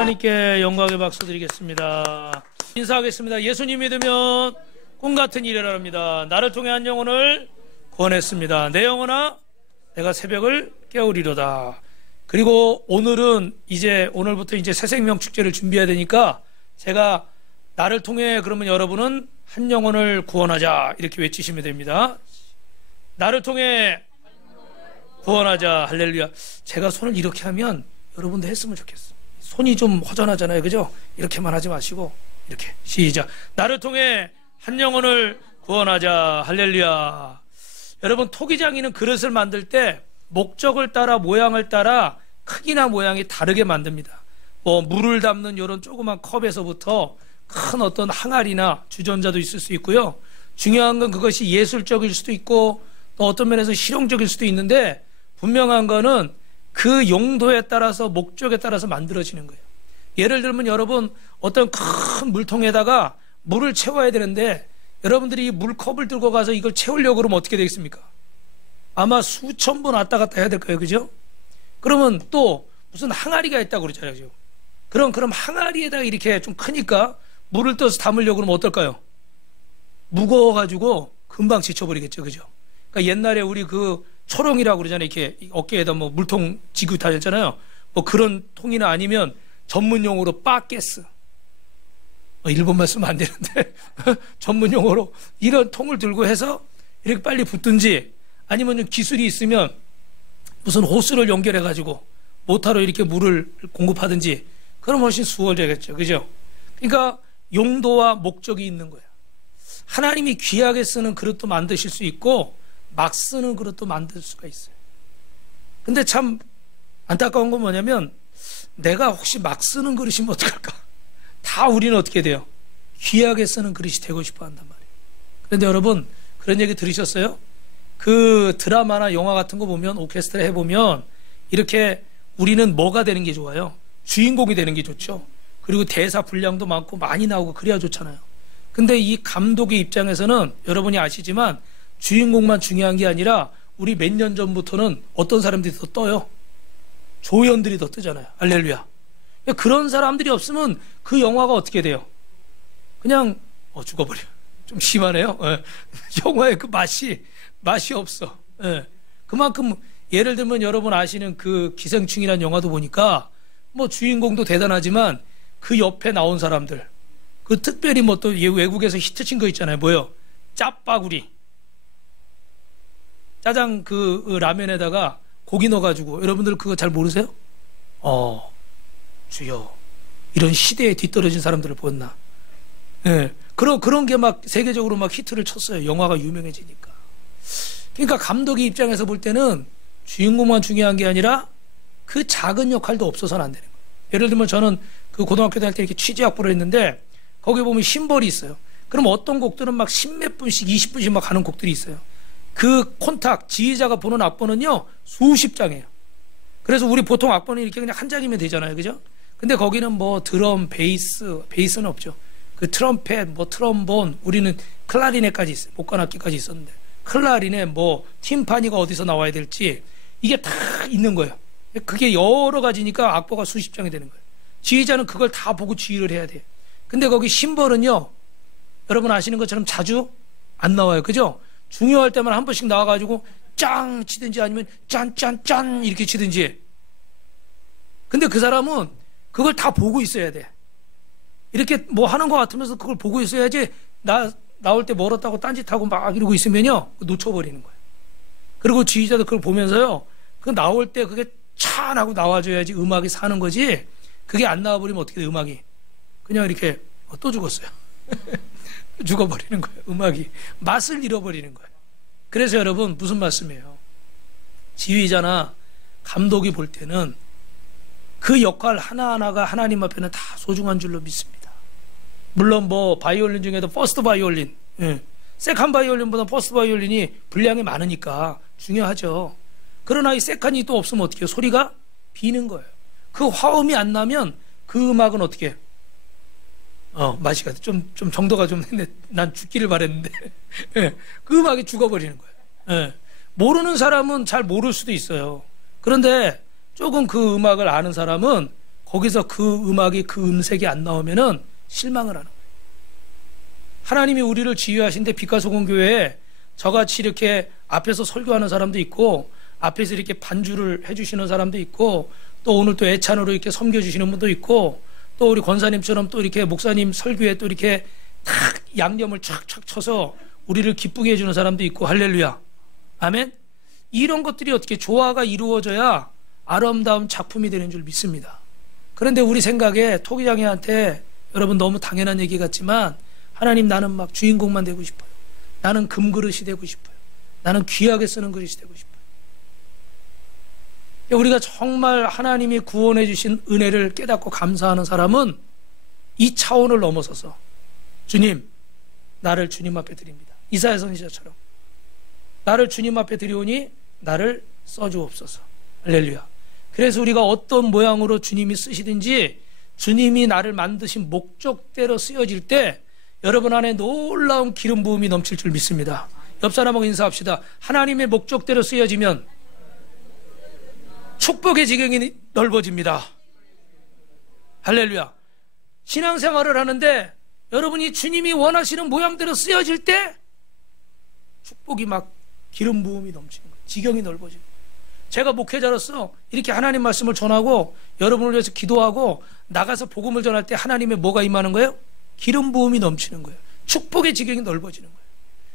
하나님께 영광의 박수 드리겠습니다. 인사하겠습니다. 예수님 믿으면 꿈같은 일이라 합니다. 나를 통해 한 영혼을 구원했습니다. 내 영혼아 내가 새벽을 깨우리로다. 그리고 오늘은 오늘부터 새 생명 축제를 준비해야 되니까 제가 나를 통해 그러면 여러분은 한 영혼을 구원하자 이렇게 외치시면 됩니다. 나를 통해 구원하자. 할렐루야. 제가 손을 이렇게 하면 여러분도 했으면 좋겠어. 손이 좀 허전하잖아요. 그죠? 이렇게만 하지 마시고 이렇게 시작. 나를 통해 한 영혼을 구원하자. 할렐루야. 여러분, 토기장이는 그릇을 만들 때 목적을 따라 모양을 따라 크기나 모양이 다르게 만듭니다. 물을 담는 이런 조그만 컵에서부터 큰 어떤 항아리나 주전자도 있을 수 있고요. 중요한 건 그것이 예술적일 수도 있고 또 어떤 면에서 실용적일 수도 있는데, 분명한 거는 그 용도에 따라서 목적에 따라서 만들어지는 거예요. 예를 들면 여러분, 어떤 큰 물통에다가 물을 채워야 되는데 여러분들이 이 물컵을 들고 가서 이걸 채우려고 그러면 어떻게 되겠습니까? 아마 수천 번 왔다 갔다 해야 될 거예요. 그죠? 그러면 또 무슨 항아리가 있다고 그러잖아요. 그죠? 그럼 항아리에다가 이렇게 좀 크니까 물을 떠서 담으려고 그러면 어떨까요? 무거워가지고 금방 지쳐버리겠죠. 그죠? 그러니까 옛날에 우리 그 초롱이라고 그러잖아요. 이렇게 어깨에다 물통 지고 다녔잖아요. 그런 통이나 아니면 전문용어로 빠게스. 일본말 쓰면 안 되는데 전문용어로 이런 통을 들고 해서 이렇게 빨리 붓든지, 아니면 기술이 있으면 무슨 호스를 연결해 가지고 모터로 이렇게 물을 공급하든지, 그럼 훨씬 수월되겠죠. 그죠? 그러니까 용도와 목적이 있는 거예요. 하나님이 귀하게 쓰는 그릇도 만드실 수 있고 막 쓰는 그릇도 만들 수가 있어요. 근데 참 안타까운 건 뭐냐면, 내가 혹시 막 쓰는 그릇이면 어떡할까? 다 우리는 어떻게 돼요? 귀하게 쓰는 그릇이 되고 싶어 한단 말이에요. 그런데 여러분, 그런 얘기 들으셨어요? 그 드라마나 영화 같은 거 보면, 오케스트라 해보면 이렇게 우리는 뭐가 되는 게 좋아요? 주인공이 되는 게 좋죠. 그리고 대사 분량도 많고 많이 나오고 그래야 좋잖아요. 근데 이 감독의 입장에서는 여러분이 아시지만 주인공만 중요한 게 아니라 우리 몇 년 전부터는 어떤 사람들이 더 떠요? 조연들이 더 뜨잖아요. 할렐루야. 그런 사람들이 없으면 그 영화가 어떻게 돼요? 그냥 죽어버려. 좀 심하네요. 영화의 그 맛이 없어. 그만큼 예를 들면 여러분 아시는 그 기생충이라는 영화도 보니까 주인공도 대단하지만 그 옆에 나온 사람들, 그 특별히 또 외국에서 히트친 거 있잖아요. 뭐요? 짜파구리. 짜장 그 라면에다가 고기 넣어가지고, 여러분들 그거 잘 모르세요? 주여, 이런 시대에 뒤떨어진 사람들을 보았나? 그런 게 세계적으로 히트를 쳤어요. 영화가 유명해지니까. 그러니까 감독의 입장에서 볼 때는 주인공만 중요한 게 아니라 그 작은 역할도 없어서는 안 되는 거예요. 예를 들면 저는 그 고등학교 다닐 때 이렇게 취재학부를 했는데, 거기 보면 심벌이 있어요. 그럼 어떤 곡들은 10몇 분씩 20분씩 가는 곡들이 있어요. 그 콘탁, 지휘자가 보는 악보는요 수십 장이에요. 그래서 우리 보통 악보는 이렇게 그냥 한 장이면 되잖아요. 그죠? 근데 거기는 드럼, 베이스는 없죠. 그 트럼펫, 트럼본, 우리는 클라리넷까지 있어요. 목관악기까지 있었는데, 클라리넷, 팀파니가 어디서 나와야 될지 이게 다 있는 거예요. 그게 여러 가지니까 악보가 수십 장이 되는 거예요. 지휘자는 그걸 다 보고 지휘를 해야 돼요. 근데 거기 심벌은요, 여러분 아시는 것처럼 자주 안 나와요. 그죠? 중요할 때만 한 번씩 나와가지고 짱 치든지 아니면 짠짠짠 이렇게 치든지. 근데 그 사람은 그걸 다 보고 있어야 돼. 이렇게 하는 것 같으면서 그걸 보고 있어야지, 나올 때 멀었다고 딴짓하고 이러고 있으면요 놓쳐버리는 거예요. 그리고 지휘자도 그걸 보면서요, 그 나올 때 그게 찬 하고 나와줘야지 음악이 사는 거지. 그게 안 나와버리면 어떻게 돼? 음악이 그냥 이렇게 또 죽었어요. 죽어버리는 거예요. 음악이 맛을 잃어버리는 거예요. 그래서 여러분, 무슨 말씀이에요? 지휘자나 감독이 볼 때는 그 역할 하나하나가 하나님 앞에는 다 소중한 줄로 믿습니다. 물론 바이올린 중에도 퍼스트 바이올린, 세컨 바이올린보다 퍼스트 바이올린이 분량이 많으니까 중요하죠. 그러나 이 세컨이 또 없으면 어떻게 해요? 소리가 비는 거예요. 그 화음이 안 나면 그 음악은 어떻게 해요? 맛이 가서 좀 정도가 좀 했네. 난 죽기를 바랬는데. 그 음악이 죽어버리는 거예요. 모르는 사람은 잘 모를 수도 있어요. 그런데 조금 그 음악을 아는 사람은 거기서 그 음악이, 그 음색이 안 나오면은 실망을 하는 거예요. 하나님이 우리를 지휘하신데 빛과 소금 교회에 저같이 이렇게 앞에서 설교하는 사람도 있고, 앞에서 이렇게 반주를 해주시는 사람도 있고, 또 오늘 또 애찬으로 이렇게 섬겨주시는 분도 있고, 또 우리 권사님처럼 또 이렇게 목사님 설교에 또 이렇게 탁 양념을 촥촥 쳐서 우리를 기쁘게 해주는 사람도 있고, 할렐루야. 아멘. 이런 것들이 어떻게 조화가 이루어져야 아름다운 작품이 되는 줄 믿습니다. 그런데 우리 생각에 토기장애한테 여러분 너무 당연한 얘기 같지만, 하나님 나는 막 주인공만 되고 싶어요. 나는 금그릇이 되고 싶어요. 나는 귀하게 쓰는 그릇이 되고 싶어요. 우리가 정말 하나님이 구원해 주신 은혜를 깨닫고 감사하는 사람은 이 차원을 넘어서서 주님, 나를 주님 앞에 드립니다. 이사야 선지자처럼 나를 주님 앞에 드리오니 나를 써주옵소서. 할렐루야. 그래서 우리가 어떤 모양으로 주님이 쓰시든지 주님이 나를 만드신 목적대로 쓰여질 때 여러분 안에 놀라운 기름 부음이 넘칠 줄 믿습니다. 옆 사람하고 인사합시다. 하나님의 목적대로 쓰여지면 축복의 지경이 넓어집니다. 할렐루야. 신앙생활을 하는데 여러분이 주님이 원하시는 모양대로 쓰여질 때 축복이 막 기름 부음이 넘치는 거예요. 지경이 넓어지는 거예요. 제가 목회자로서 이렇게 하나님 말씀을 전하고 여러분을 위해서 기도하고 나가서 복음을 전할 때 하나님의 뭐가 임하는 거예요? 기름 부음이 넘치는 거예요. 축복의 지경이 넓어지는 거예요.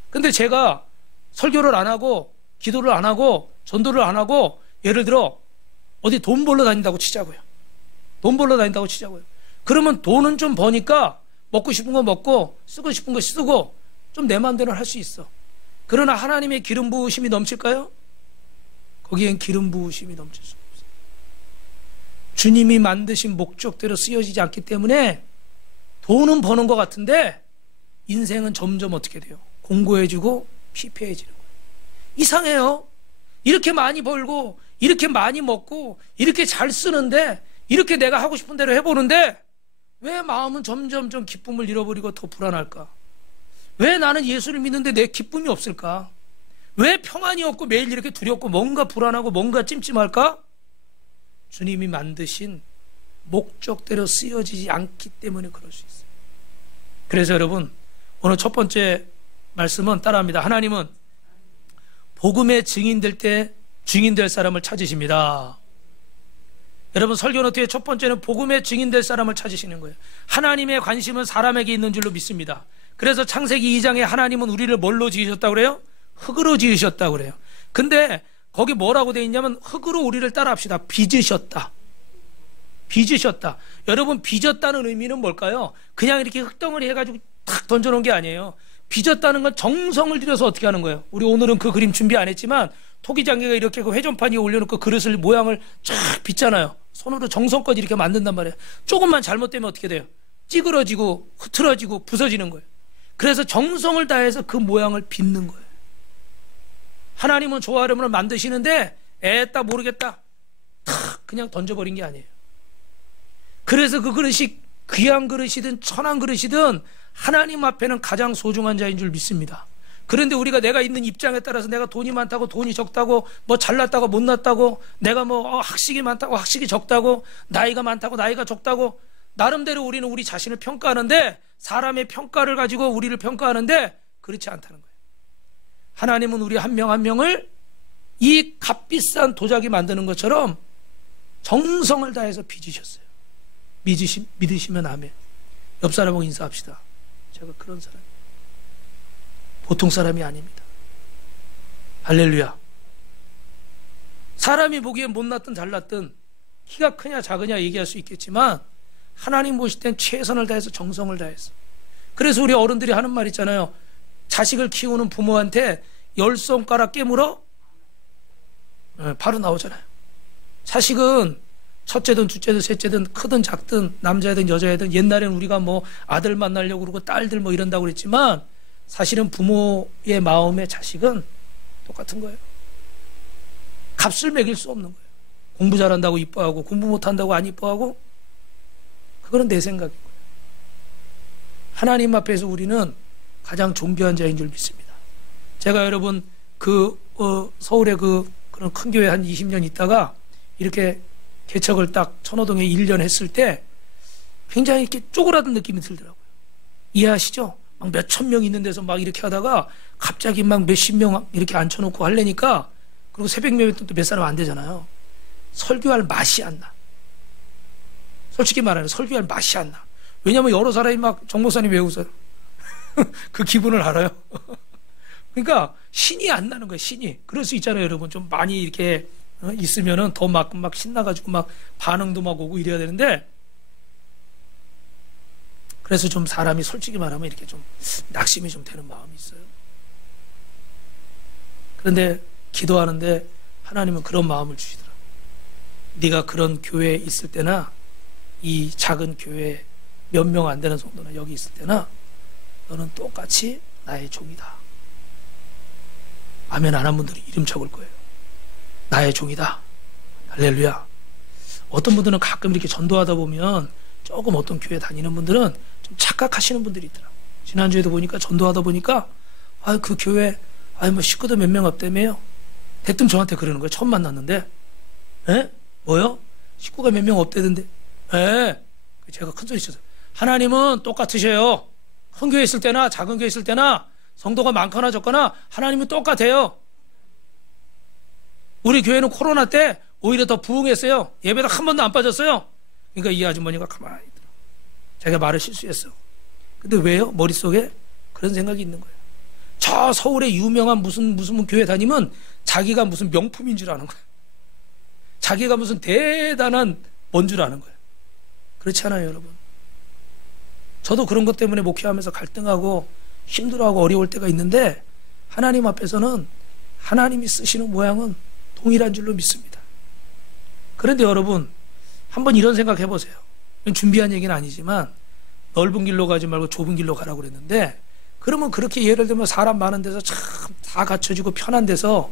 근데 제가 설교를 안 하고 기도를 안 하고 전도를 안 하고 예를 들어 어디 돈 벌러 다닌다고 치자고요. 돈 벌러 다닌다고 치자고요. 그러면 돈은 좀 버니까 먹고 싶은 거 먹고 쓰고 싶은 거 쓰고 좀 내 마음대로 할 수 있어. 그러나 하나님의 기름 부으심이 넘칠까요? 거기엔 기름 부으심이 넘칠 수 없어요. 주님이 만드신 목적대로 쓰여지지 않기 때문에 돈은 버는 것 같은데 인생은 점점 어떻게 돼요? 공고해지고 피폐해지는 거예요. 이상해요. 이렇게 많이 벌고 이렇게 많이 먹고 이렇게 잘 쓰는데 이렇게 내가 하고 싶은 대로 해보는데 왜 마음은 점점 좀 기쁨을 잃어버리고 더 불안할까? 왜 나는 예수를 믿는데 내 기쁨이 없을까? 왜 평안이 없고 매일 이렇게 두렵고 뭔가 불안하고 뭔가 찜찜할까? 주님이 만드신 목적대로 쓰여지지 않기 때문에 그럴 수 있어요. 그래서 여러분 오늘 첫 번째 말씀은 따라합니다. 하나님은 복음의 증인될 때 증인될 사람을 찾으십니다. 여러분 설교 노트의 첫 번째는 복음의 증인될 사람을 찾으시는 거예요. 하나님의 관심은 사람에게 있는 줄로 믿습니다. 그래서 창세기 2장에 하나님은 우리를 뭘로 지으셨다고 그래요? 흙으로 지으셨다고 그래요. 근데 거기 뭐라고 되어 있냐면 흙으로 우리를 따라합시다. 빚으셨다. 빚으셨다. 여러분 빚었다는 의미는 뭘까요? 그냥 이렇게 흙덩어리 해가지고 탁 던져놓은 게 아니에요. 빚었다는 건 정성을 들여서 어떻게 하는 거예요? 우리 오늘은 그 그림 준비 안 했지만 토기장개가 이렇게 그 회전판 위에 올려놓고 그릇을 모양을 쫙 빚잖아요. 손으로 정성껏 이렇게 만든단 말이에요. 조금만 잘못되면 어떻게 돼요? 찌그러지고 흐트러지고 부서지는 거예요. 그래서 정성을 다해서 그 모양을 빚는 거예요. 하나님은 좋아하려면 만드시는데 애따 모르겠다 탁 그냥 던져버린 게 아니에요. 그래서 그 그릇이 귀한 그릇이든 천한 그릇이든 하나님 앞에는 가장 소중한 자인 줄 믿습니다. 그런데 우리가 내가 있는 입장에 따라서 내가 돈이 많다고 돈이 적다고 뭐 잘났다고 못났다고 내가 뭐 학식이 많다고 학식이 적다고 나이가 많다고 나이가 적다고 나름대로 우리는 우리 자신을 평가하는데 사람의 평가를 가지고 우리를 평가하는데 그렇지 않다는 거예요. 하나님은 우리 한 명 한 명을 이 값비싼 도자기 만드는 것처럼 정성을 다해서 빚으셨어요. 믿으시면 아멘. 옆 사람하고 인사합시다. 제가 그런 사람이에요. 보통 사람이 아닙니다. 할렐루야. 사람이 보기엔 못났든 잘났든 키가 크냐 작으냐 얘기할 수 있겠지만 하나님 보실 땐 최선을 다해서 정성을 다해서. 그래서 우리 어른들이 하는 말 있잖아요. 자식을 키우는 부모한테 10손가락 깨물어 바로 나오잖아요. 자식은 첫째든 둘째든 셋째든 크든 작든 남자든 여자든 옛날에는 우리가 뭐 아들 만나려고 그러고 딸들 뭐 이런다고 그랬지만 사실은 부모의 마음의 자식은 똑같은 거예요. 값을 매길 수 없는 거예요. 공부 잘한다고 이뻐하고 공부 못한다고 안 이뻐하고 그거는 내 생각인 거예요. 하나님 앞에서 우리는 가장 존귀한 자인 줄 믿습니다. 제가 여러분 서울에 그런 큰 교회 한 20년 있다가 이렇게 개척을 딱 천호동에 1년 했을 때 굉장히 이렇게 쪼그라든 느낌이 들더라고요. 이해하시죠? 막 몇천 명 있는 데서 막 이렇게 하다가 갑자기 막 몇십 명 이렇게 앉혀놓고 하려니까, 그리고 새벽 예배 또 몇 사람 안 되잖아요. 설교할 맛이 안 나. 솔직히 말하면 설교할 맛이 안 나. 왜냐면 여러 사람이 막 정 목사님 왜 웃어요? 그 기분을 알아요. 그러니까 신이 안 나는 거예요. 신이. 그럴 수 있잖아요, 여러분. 좀 많이 이렇게 있으면은 더 막 신나가지고 막 반응도 막 오고 이래야 되는데, 그래서 좀 사람이 솔직히 말하면 이렇게 좀 낙심이 좀 되는 마음이 있어요. 그런데 기도하는데 하나님은 그런 마음을 주시더라고요. 네가 그런 교회에 있을 때나, 이 작은 교회 몇 명 안 되는 정도나 여기 있을 때나 너는 똑같이 나의 종이다. 아멘 안 한 분들이 이름 적을 거예요. 나의 종이다. 할렐루야. 어떤 분들은 가끔 이렇게 전도하다 보면 조금 어떤 교회 다니는 분들은 좀 착각하시는 분들이 있더라고요. 지난주에도 보니까 전도하다 보니까 그 교회 뭐 식구도 몇 명 없다며요. 대뜸 저한테 그러는 거예요. 처음 만났는데. 에? 뭐요? 식구가 몇 명 없대던데. 에? 제가 큰 소리 쳤어요. 하나님은 똑같으셔요. 큰 교회 있을 때나 작은 교회 있을 때나 성도가 많거나 적거나 하나님은 똑같아요. 우리 교회는 코로나 때 오히려 더 부흥했어요. 예배도 한 번도 안 빠졌어요. 그러니까 이 아주머니가 가만히 있더라고요. 자기가 말을 실수했어. 근데 왜요? 머릿속에 그런 생각이 있는 거예요. 저 서울에 유명한 무슨 교회 다니면 자기가 무슨 명품인 줄 아는 거예요. 자기가 무슨 대단한 뭔 줄 아는 거예요. 그렇지 않아요, 여러분? 저도 그런 것 때문에 목회하면서 갈등하고 힘들어하고 어려울 때가 있는데, 하나님 앞에서는 하나님이 쓰시는 모양은 동일한 줄로 믿습니다. 그런데 여러분, 한번 이런 생각 해보세요. 준비한 얘기는 아니지만 넓은 길로 가지 말고 좁은 길로 가라고 그랬는데, 그러면 그렇게 예를 들면 사람 많은 데서 참 다 갖춰지고 편한 데서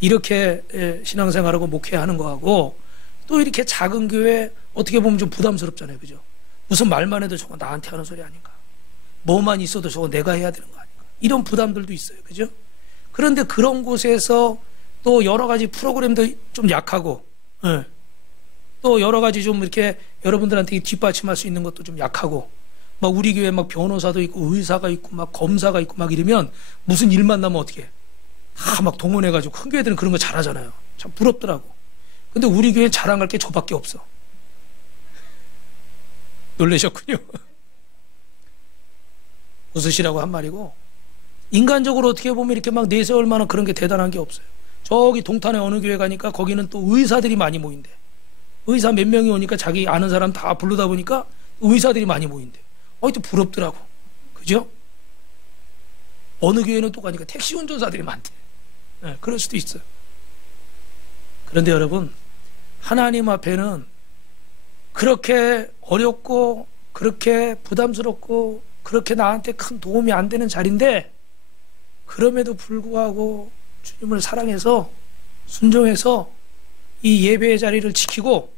이렇게 신앙생활하고 목회하는 거하고, 또 이렇게 작은 교회 어떻게 보면 좀 부담스럽잖아요. 그죠? 무슨 말만 해도 저거 나한테 하는 소리 아닌가? 뭐만 있어도 저거 내가 해야 되는 거 아닌가? 이런 부담들도 있어요. 그죠? 그런데 그런 곳에서 또 여러 가지 프로그램도 좀 약하고, 또 여러 가지 좀 이렇게 여러분들한테 뒷받침할 수 있는 것도 좀 약하고, 막 우리 교회 막 변호사도 있고 의사가 있고 막 검사가 있고 막 이러면 무슨 일만 나면 어떻게 해? 다 막 동원해가지고, 큰 교회들은 그런 거 잘하잖아요. 참 부럽더라고. 근데 우리 교회는 자랑할 게 저밖에 없어. 놀라셨군요. 웃으시라고 한 말이고, 인간적으로 어떻게 보면 이렇게 막 내세울 만한 그런 게 대단한 게 없어요. 저기 동탄에 어느 교회 가니까 거기는 또 의사들이 많이 모인대. 의사 몇 명이 오니까 자기 아는 사람 다 부르다 보니까 의사들이 많이 모인대. 또 부럽더라고. 그죠? 어느 교회는 또 가니까 택시 운전사들이 많대. 그럴 수도 있어요. 그런데 여러분, 하나님 앞에는 그렇게 어렵고 그렇게 부담스럽고 그렇게 나한테 큰 도움이 안 되는 자리인데, 그럼에도 불구하고 주님을 사랑해서 순종해서 이 예배의 자리를 지키고,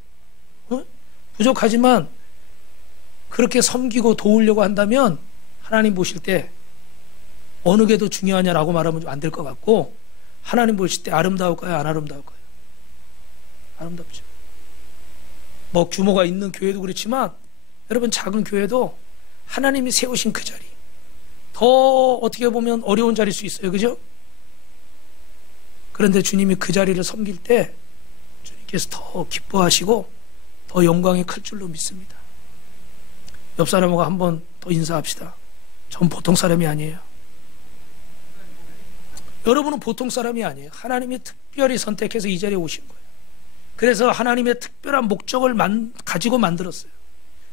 부족하지만 그렇게 섬기고 도우려고 한다면 하나님 보실 때 어느 게 더 중요하냐라고 말하면 좀 안 될 것 같고, 하나님 보실 때 아름다울까요? 안 아름다울까요? 아름답죠. 뭐 규모가 있는 교회도 그렇지만 여러분, 작은 교회도 하나님이 세우신 그 자리, 더 어떻게 보면 어려운 자리일 수 있어요. 그죠? 그런데 주님이 그 자리를 섬길 때 주님께서 더 기뻐하시고 더 영광이 클 줄로 믿습니다. 옆 사람하고 한번 더 인사합시다. 전 보통 사람이 아니에요. 여러분은 보통 사람이 아니에요. 하나님이 특별히 선택해서 이 자리에 오신 거예요. 그래서 하나님의 특별한 목적을 가지고 만들었어요.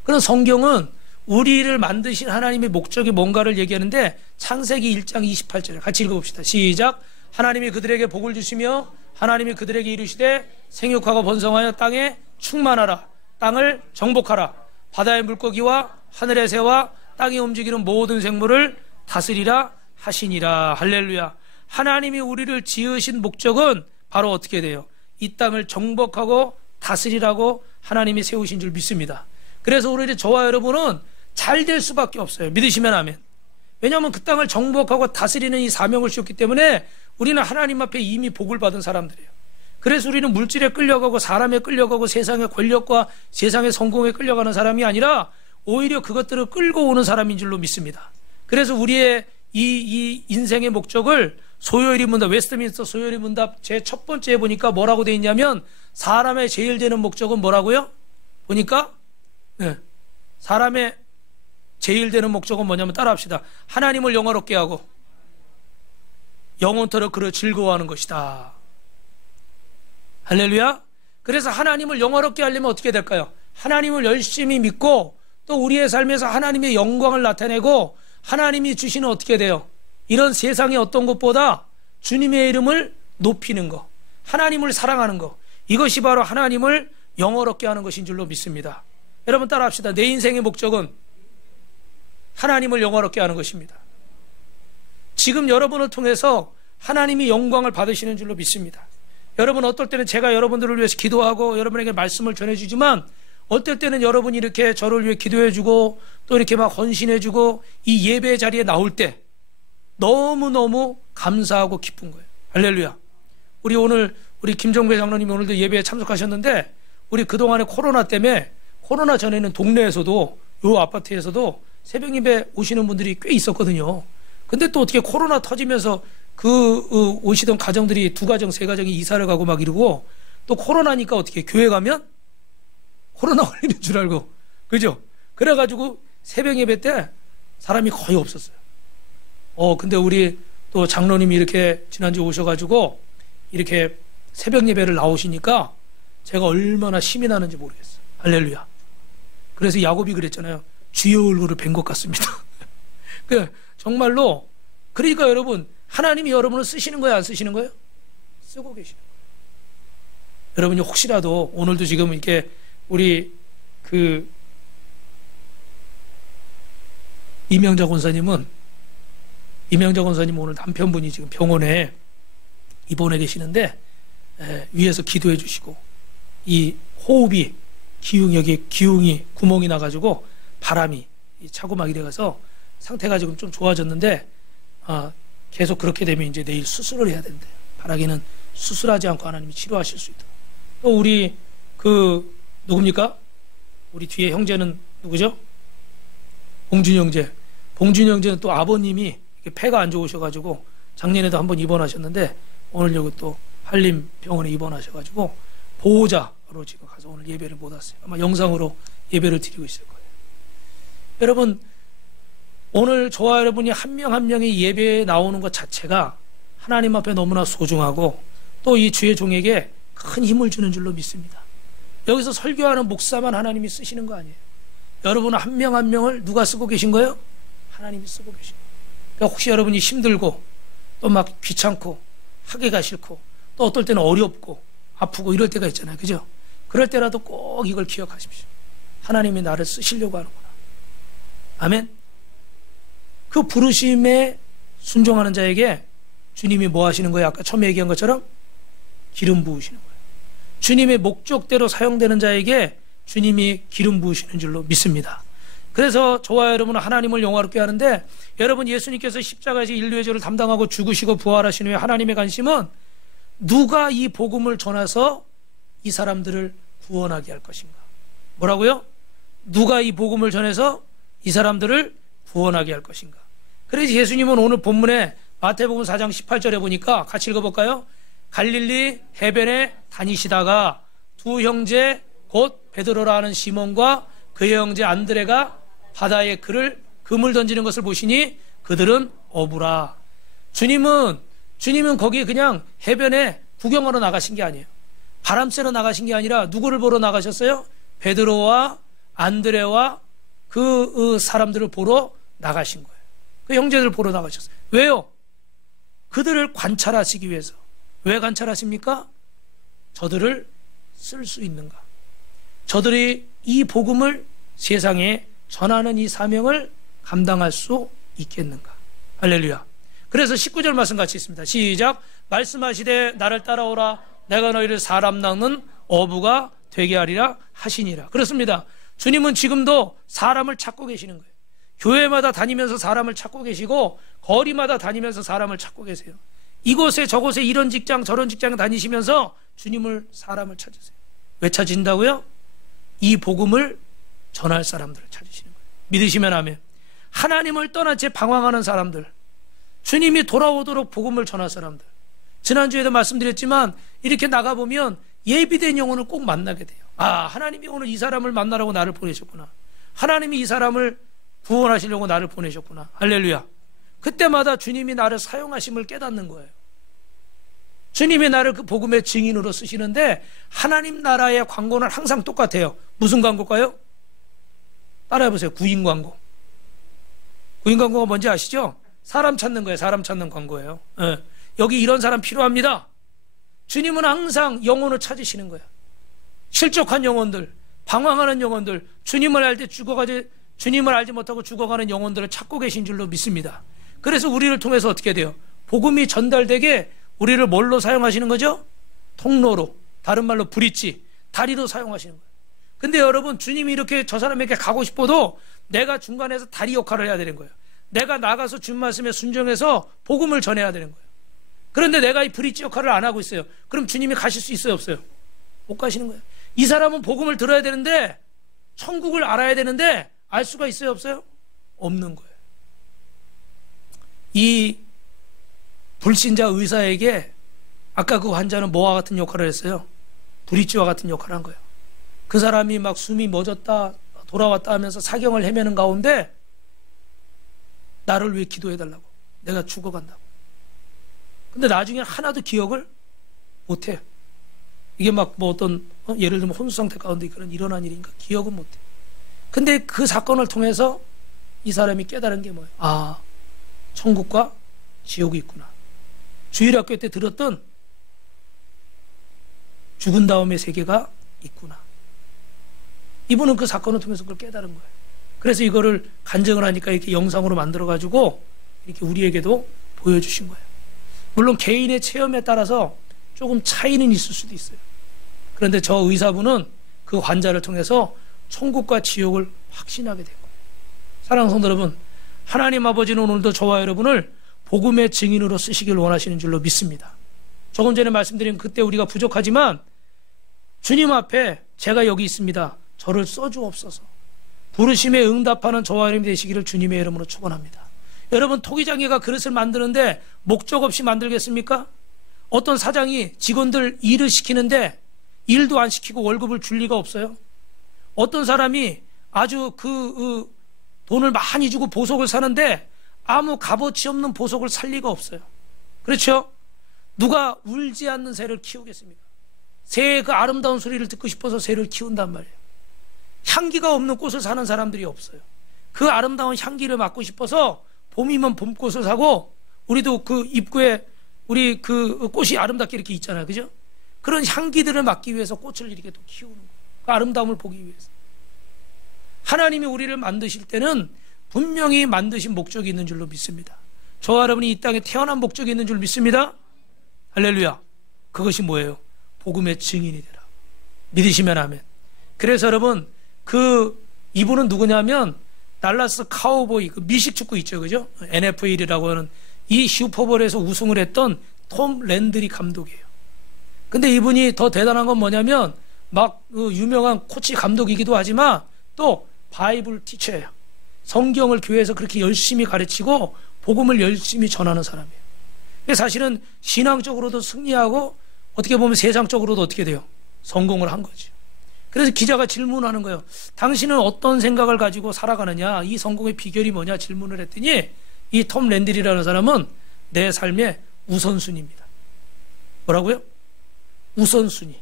그런 성경은 우리를 만드신 하나님의 목적이 뭔가를 얘기하는데, 창세기 1장 28절에 같이 읽어봅시다. 시작. 하나님이 그들에게 복을 주시며 하나님이 그들에게 이르시되 생육하고 번성하여 땅에 충만하라. 땅을 정복하라. 바다의 물고기와 하늘의 새와 땅에 움직이는 모든 생물을 다스리라 하시니라. 할렐루야. 하나님이 우리를 지으신 목적은 바로 어떻게 돼요? 이 땅을 정복하고 다스리라고 하나님이 세우신 줄 믿습니다. 그래서 우리 저와 여러분은 잘 될 수밖에 없어요. 믿으시면 아멘. 왜냐하면 그 땅을 정복하고 다스리는 이 사명을 주셨기 때문에 우리는 하나님 앞에 이미 복을 받은 사람들이에요. 그래서 우리는 물질에 끌려가고 사람에 끌려가고 세상의 권력과 세상의 성공에 끌려가는 사람이 아니라 오히려 그것들을 끌고 오는 사람인 줄로 믿습니다. 그래서 우리의 이 인생의 목적을 소요리 문답, 웨스트민스터 소요리 문답 제 첫 번째에 보니까 뭐라고 되어 있냐면 사람의 제일 되는 목적은 뭐라고요? 보니까 사람의 제일 되는 목적은 뭐냐면 따라합시다. 하나님을 영화롭게 하고 영원토록 그를 즐거워하는 것이다. 할렐루야. 그래서 하나님을 영화롭게 하려면 어떻게 될까요? 하나님을 열심히 믿고 또 우리의 삶에서 하나님의 영광을 나타내고 하나님이 주시는 어떻게 돼요? 이런 세상의 어떤 것보다 주님의 이름을 높이는 것, 하나님을 사랑하는 것, 이것이 바로 하나님을 영화롭게 하는 것인 줄로 믿습니다. 여러분 따라합시다. 내 인생의 목적은 하나님을 영화롭게 하는 것입니다. 지금 여러분을 통해서 하나님이 영광을 받으시는 줄로 믿습니다. 여러분 어떨 때는 제가 여러분들을 위해서 기도하고 여러분에게 말씀을 전해주지만 어떨 때는 여러분이 이렇게 저를 위해 기도해주고 또 이렇게 막 헌신해주고 이 예배 자리에 나올 때 너무너무 감사하고 기쁜 거예요. 할렐루야. 우리 김정배 장로님이 오늘도 예배에 참석하셨는데 우리 그동안에 코로나 때문에 코로나 전에는 동네에서도 요 아파트에서도 새벽 예배 오시는 분들이 꽤 있었거든요. 근데 또 어떻게 코로나 터지면서 오시던 가정들이 2가정, 3가정이 이사를 가고 막 이러고 또 코로나니까 어떻게 교회 가면 코로나 걸리는 줄 알고 그죠? 그래가지고 새벽 예배 때 사람이 거의 없었어요. 근데 우리 또 장로님이 이렇게 지난주에 오셔가지고 이렇게 새벽 예배를 나오시니까 제가 얼마나 힘이 나는지 모르겠어요. 할렐루야. 그래서 야곱이 그랬잖아요. 주의 얼굴을 뵌 것 같습니다. 정말로 그러니까 여러분 하나님이 여러분을 쓰시는 거예요? 안 쓰시는 거예요? 쓰고 계시는 거예요. 여러분이 혹시라도 오늘도 지금 이렇게 우리 이명자 권사님은 오늘 남편분이 지금 병원에 입원해 계시는데 위에서 기도해 주시고 이 호흡이 기웅이 구멍이 나가지고 바람이 차고 막 이래가서 상태가 지금 좀 좋아졌는데 계속 그렇게 되면 이제 내일 수술을 해야 된대요. 바라기는 수술하지 않고 하나님이 치료하실 수 있도록. 또 우리 누굽니까? 우리 뒤에 형제는 누구죠? 봉준 형제. 봉준 형제는 또 아버님이 폐가 안 좋으셔가지고 작년에도 한번 입원하셨는데 오늘 여기 또 한림병원에 입원하셔가지고 보호자로 지금 가서 오늘 예배를 못 왔어요. 아마 영상으로 예배를 드리고 있을 거예요. 여러분 오늘 저와 여러분이 한 명 한 명이 예배에 나오는 것 자체가 하나님 앞에 너무나 소중하고 또 이 주의 종에게 큰 힘을 주는 줄로 믿습니다. 여기서 설교하는 목사만 하나님이 쓰시는 거 아니에요. 여러분 한 명 한 명을 누가 쓰고 계신 거예요? 하나님이 쓰고 계신 거예요. 그러니까 혹시 여러분이 힘들고 또 막 귀찮고 하기가 싫고 또 어떨 때는 어렵고 아프고 이럴 때가 있잖아요. 그죠? 그럴 때라도 꼭 이걸 기억하십시오. 하나님이 나를 쓰시려고 하는구나. 아멘. 그 부르심에 순종하는 자에게 주님이 뭐 하시는 거예요? 아까 처음에 얘기한 것처럼 기름 부으시는 거예요. 주님의 목적대로 사용되는 자에게 주님이 기름 부으시는 줄로 믿습니다. 그래서 저와 여러분은 하나님을 영화롭게 하는데 여러분 예수님께서 십자가에서 인류의 죄를 담당하고 죽으시고 부활하신 후에 하나님의 관심은 누가 이 복음을 전해서 이 사람들을 구원하게 할 것인가. 뭐라고요? 누가 이 복음을 전해서 이 사람들을 구원하게 할 것인가. 그래서 예수님은 오늘 본문에 마태복음 4장 18절에 보니까 같이 읽어볼까요? 갈릴리 해변에 다니시다가 두 형제 곧 베드로라 하는 시몬과 그의 형제 안드레가 바다에 금을 던지는 것을 보시니 그들은 어부라. 주님은 거기 그냥 해변에 구경하러 나가신 게 아니에요. 바람 쐬러 나가신 게 아니라 누구를 보러 나가셨어요? 베드로와 안드레와 그 사람들을 보러 나가신 거예요. 그 형제들 보러 나가셨어요. 왜요? 그들을 관찰하시기 위해서. 왜 관찰하십니까? 저들을 쓸 수 있는가? 저들이 이 복음을 세상에 전하는 이 사명을 감당할 수 있겠는가? 할렐루야. 그래서 19절 말씀 같이 있습니다. 시작. 말씀하시되 나를 따라오라. 내가 너희를 사람 낚는 어부가 되게 하리라 하시니라. 그렇습니다. 주님은 지금도 사람을 찾고 계시는 거예요. 교회마다 다니면서 사람을 찾고 계시고 거리마다 다니면서 사람을 찾고 계세요. 이곳에 저곳에 이런 직장 저런 직장 다니시면서 주님을, 사람을 찾으세요. 왜 찾으신다고요? 이 복음을 전할 사람들을 찾으시는 거예요. 믿으시면 아멘. 하나님을 떠난 채 방황하는 사람들, 주님이 돌아오도록 복음을 전할 사람들. 지난주에도 말씀드렸지만 이렇게 나가보면 예비된 영혼을 꼭 만나게 돼요. 아, 하나님이 오늘 이 사람을 만나라고 나를 보내셨구나. 하나님이 이 사람을 구원하시려고 나를 보내셨구나. 할렐루야. 그때마다 주님이 나를 사용하심을 깨닫는 거예요. 주님이 나를 그 복음의 증인으로 쓰시는데 하나님 나라의 광고는 항상 똑같아요. 무슨 광고일까요? 따라해보세요. 구인 광고. 구인 광고가 뭔지 아시죠? 사람 찾는 거예요. 사람 찾는 광고예요. 네. 여기 이런 사람 필요합니다. 주님은 항상 영혼을 찾으시는 거예요. 실족한 영혼들, 방황하는 영혼들, 주님을 알지 못하고 죽어가는 영혼들을 찾고 계신 줄로 믿습니다. 그래서 우리를 통해서 어떻게 돼요? 복음이 전달되게 우리를 뭘로 사용하시는 거죠? 통로로, 다른 말로 브릿지, 다리로 사용하시는 거예요. 근데 여러분, 주님이 이렇게 저 사람에게 가고 싶어도 내가 중간에서 다리 역할을 해야 되는 거예요. 내가 나가서 주님 말씀에 순종해서 복음을 전해야 되는 거예요. 그런데 내가 이 브릿지 역할을 안 하고 있어요. 그럼 주님이 가실 수 있어요, 없어요? 못 가시는 거예요. 이 사람은 복음을 들어야 되는데, 천국을 알아야 되는데 알 수가 있어요, 없어요? 없는 거예요. 이 불신자 의사에게 아까 그 환자는 뭐와 같은 역할을 했어요? 브릿지와 같은 역할을 한 거예요. 그 사람이 막 숨이 멎었다 돌아왔다 하면서 사경을 헤매는 가운데 나를 위해 기도해달라고, 내가 죽어간다고. 근데 나중에 하나도 기억을 못해. 이게 막 뭐 어떤 예를 들면 혼수 상태 가운데 그런 일어난 일인가 기억은 못해. 근데 그 사건을 통해서 이 사람이 깨달은 게 뭐예요? 아, 천국과 지옥이 있구나. 주일학교 때 들었던 죽은 다음의 세계가 있구나. 이분은 그 사건을 통해서 그걸 깨달은 거예요. 그래서 이거를 간증을 하니까 이렇게 영상으로 만들어가지고 이렇게 우리에게도 보여주신 거예요. 물론 개인의 체험에 따라서 조금 차이는 있을 수도 있어요. 그런데 저 의사분은 그 환자를 통해서 천국과 지옥을 확신하게 된 거예요. 사랑하는 성도 여러분, 하나님 아버지는 오늘도 저와 여러분을 복음의 증인으로 쓰시길 원하시는 줄로 믿습니다. 조금 전에 말씀드린 그때 우리가 부족하지만 주님 앞에 제가 여기 있습니다. 저를 써주옵소서. 부르심에 응답하는 저와 여러분이 되시기를 주님의 이름으로 축원합니다. 여러분, 토기장애가 그릇을 만드는데 목적 없이 만들겠습니까? 어떤 사장이 직원들 일을 시키는데 일도 안 시키고 월급을 줄 리가 없어요. 어떤 사람이 아주 돈을 많이 주고 보석을 사는데 아무 값어치 없는 보석을 살 리가 없어요. 그렇죠? 누가 울지 않는 새를 키우겠습니까? 새의 그 아름다운 소리를 듣고 싶어서 새를 키운단 말이에요. 향기가 없는 꽃을 사는 사람들이 없어요. 그 아름다운 향기를 맡고 싶어서 봄이면 봄꽃을 사고, 우리도 그 입구에 우리 그 꽃이 아름답게 이렇게 있잖아요. 그죠? 그런 향기들을 맡기 위해서 꽃을 이렇게 또 키우는 거예요. 그 아름다움을 보기 위해서. 하나님이 우리를 만드실 때는 분명히 만드신 목적이 있는 줄로 믿습니다. 저와 여러분이 이 땅에 태어난 목적이 있는 줄 믿습니다. 할렐루야. 그것이 뭐예요? 복음의 증인이 되라. 믿으시면 아멘. 그래서 여러분, 이분은 누구냐면 달라스 카우보이, 그 미식축구 있죠, 그죠? NFL이라고 하는 이 슈퍼볼에서 우승을 했던 톰 랜드리 감독이에요. 근데 이분이 더 대단한 건 뭐냐면 막 유명한 코치 감독이기도 하지만 또 바이블 티처예요. 성경을 교회에서 그렇게 열심히 가르치고 복음을 열심히 전하는 사람이에요. 사실은 신앙적으로도 승리하고 어떻게 보면 세상적으로도 어떻게 돼요? 성공을 한 거죠. 그래서 기자가 질문하는 거예요. 당신은 어떤 생각을 가지고 살아가느냐? 이 성공의 비결이 뭐냐? 질문을 했더니 이 톰 랜들이라는 사람은 내 삶의 우선순위입니다. 뭐라고요? 우선순위.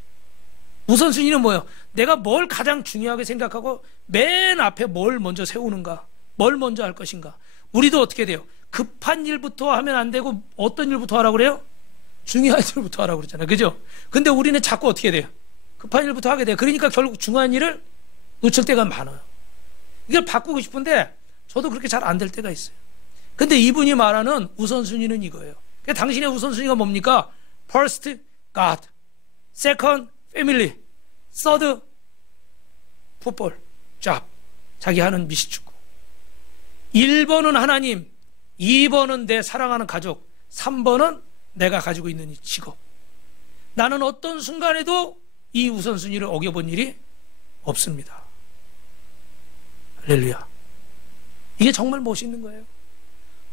우선순위는 뭐예요? 내가 뭘 가장 중요하게 생각하고 맨 앞에 뭘 먼저 세우는가? 뭘 먼저 할 것인가? 우리도 어떻게 돼요? 급한 일부터 하면 안 되고 어떤 일부터 하라고 그래요? 중요한 일부터 하라고 그러잖아요. 그죠? 근데 우리는 자꾸 어떻게 돼요? 급한 일부터 하게 돼요. 그러니까 결국 중요한 일을 놓칠 때가 많아요. 이걸 바꾸고 싶은데 저도 그렇게 잘 안 될 때가 있어요. 근데 이분이 말하는 우선순위는 이거예요. 그러니까 당신의 우선순위가 뭡니까? First, God. Second, Family. Third, Football. Job. 자기 하는 미식축구. 1번은 하나님, 2번은 내 사랑하는 가족, 3번은 내가 가지고 있는 이 직업. 나는 어떤 순간에도 이 우선순위를 어겨본 일이 없습니다. 할렐루야. 이게 정말 멋있는 거예요.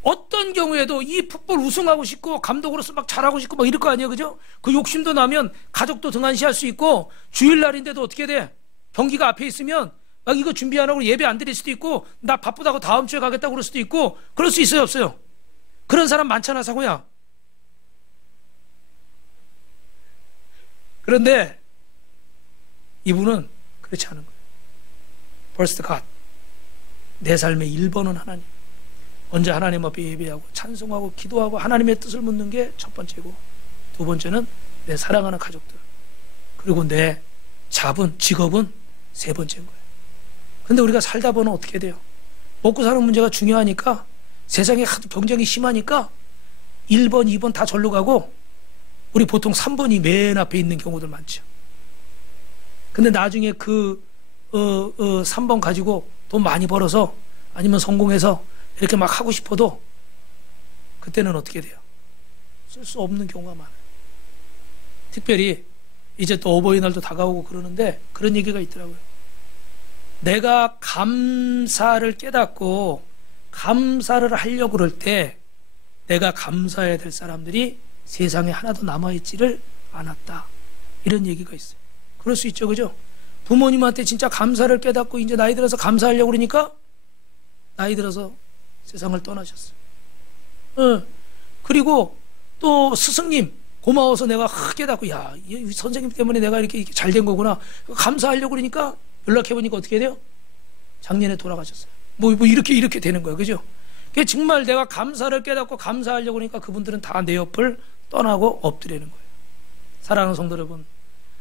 어떤 경우에도 이 풋볼 우승하고 싶고 감독으로서 막 잘하고 싶고 막 이럴 거 아니에요, 그죠? 그 욕심도 나면 가족도 등한시할 수 있고, 주일날인데도 어떻게 돼? 경기가 앞에 있으면 막 이거 준비 안 하고 예배 안 드릴 수도 있고, 나 바쁘다고 다음 주에 가겠다고 그럴 수도 있고, 그럴 수 있어요, 없어요? 그런 사람 많잖아, 사고야. 그런데 이분은 그렇지 않은 거예요. First God. 내 삶의 1번은 하나님. 먼저 하나님 앞에 예배하고 찬송하고 기도하고 하나님의 뜻을 묻는 게 첫 번째고, 두 번째는 내 사랑하는 가족들, 그리고 내 자본, 직업은 세 번째인 거예요. 근데 우리가 살다 보면 어떻게 돼요? 먹고 사는 문제가 중요하니까, 세상에 하도 경쟁이 심하니까 1번, 2번 다 절로 가고, 우리 보통 3번이 맨 앞에 있는 경우들 많죠. 근데 나중에 3번 가지고 돈 많이 벌어서 아니면 성공해서 이렇게 막 하고 싶어도 그때는 어떻게 돼요? 쓸 수 없는 경우가 많아요. 특별히 이제 또 어버이날도 다가오고 그러는데 그런 얘기가 있더라고요. 내가 감사를 깨닫고 감사를 하려고 그럴 때 내가 감사해야 될 사람들이 세상에 하나도 남아있지를 않았다. 이런 얘기가 있어요. 그럴 수 있죠, 그죠? 부모님한테 진짜 감사를 깨닫고 이제 나이 들어서 감사하려고 그러니까 나이 들어서 세상을 떠나셨어요. 그리고 또 스승님 고마워서 내가 깨닫고, 야, 이 선생님 때문에 내가 이렇게 잘 된 거구나. 감사하려고 그러니까 연락해보니까 어떻게 돼요? 작년에 돌아가셨어요. 뭐 이렇게 되는 거예요, 그죠? 그게 정말 내가 감사를 깨닫고 감사하려고 그러니까 그분들은 다 내 옆을 떠나고 엎드리는 거예요. 사랑하는 성도 여러분,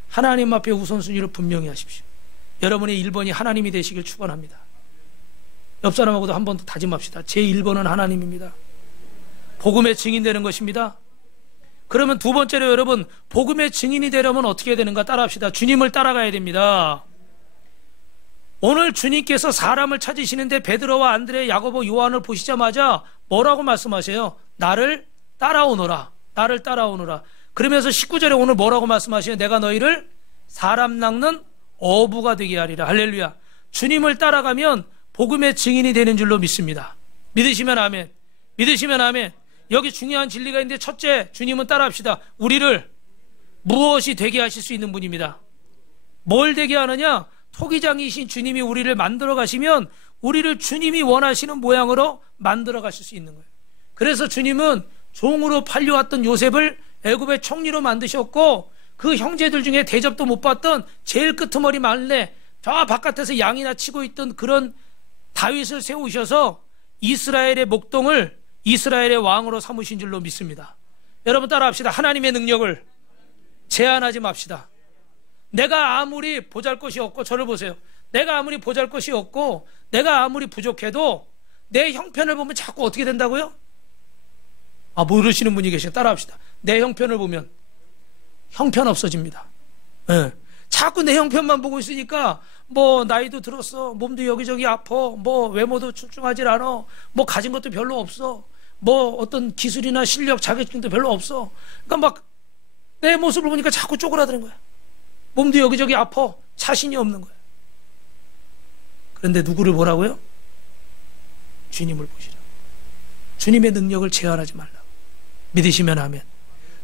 하나님 앞에 우선순위를 분명히 하십시오. 여러분의 1번이 하나님이 되시길 축원합니다. 옆 사람하고도 한 번 더 다짐합시다. 제 1번은 하나님입니다. 복음의 증인 되는 것입니다. 그러면 두 번째로 여러분, 복음의 증인이 되려면 어떻게 되는가 따라합시다. 주님을 따라가야 됩니다. 오늘 주님께서 사람을 찾으시는데 베드로와 안드레, 야고보, 요한을 보시자마자 뭐라고 말씀하세요? 나를 따라오너라. 나를 따라오너라. 그러면서 19절에 오늘 뭐라고 말씀하시냐? 내가 너희를 사람 낚는 어부가 되게 하리라. 할렐루야. 주님을 따라가면 복음의 증인이 되는 줄로 믿습니다. 믿으시면 아멘. 믿으시면 아멘. 여기 중요한 진리가 있는데, 첫째, 주님은 따라합시다. 우리를 무엇이 되게 하실 수 있는 분입니다. 뭘 되게 하느냐? 토기장이신 주님이 우리를 만들어 가시면 우리를 주님이 원하시는 모양으로 만들어 가실 수 있는 거예요. 그래서 주님은 종으로 팔려왔던 요셉을 애굽의 총리로 만드셨고, 그 형제들 중에 대접도 못 받던 제일 끄트머리 말래 저 바깥에서 양이나 치고 있던 그런 다윗을 세우셔서 이스라엘의 목동을 이스라엘의 왕으로 삼으신 줄로 믿습니다. 여러분 따라합시다. 하나님의 능력을 제한하지 맙시다. 내가 아무리 보잘것이 없고, 저를 보세요. 내가 아무리 보잘것이 없고 내가 아무리 부족해도 내 형편을 보면 자꾸 어떻게 된다고요? 모르시는 분이 계시죠. 따라합시다. 내 형편을 보면 형편 없어집니다. 네. 자꾸 내 형편만 보고 있으니까 뭐 나이도 들었어, 몸도 여기저기 아파, 뭐 외모도 출중하지 않아, 뭐 가진 것도 별로 없어, 뭐 어떤 기술이나 실력, 자격증도 별로 없어. 그러니까 막 내 모습을 보니까 자꾸 쪼그라드는 거야. 몸도 여기저기 아파, 자신이 없는 거야. 그런데 누구를 보라고요? 주님을 보시라. 주님의 능력을 제한하지 말라고. 믿으시면 아멘.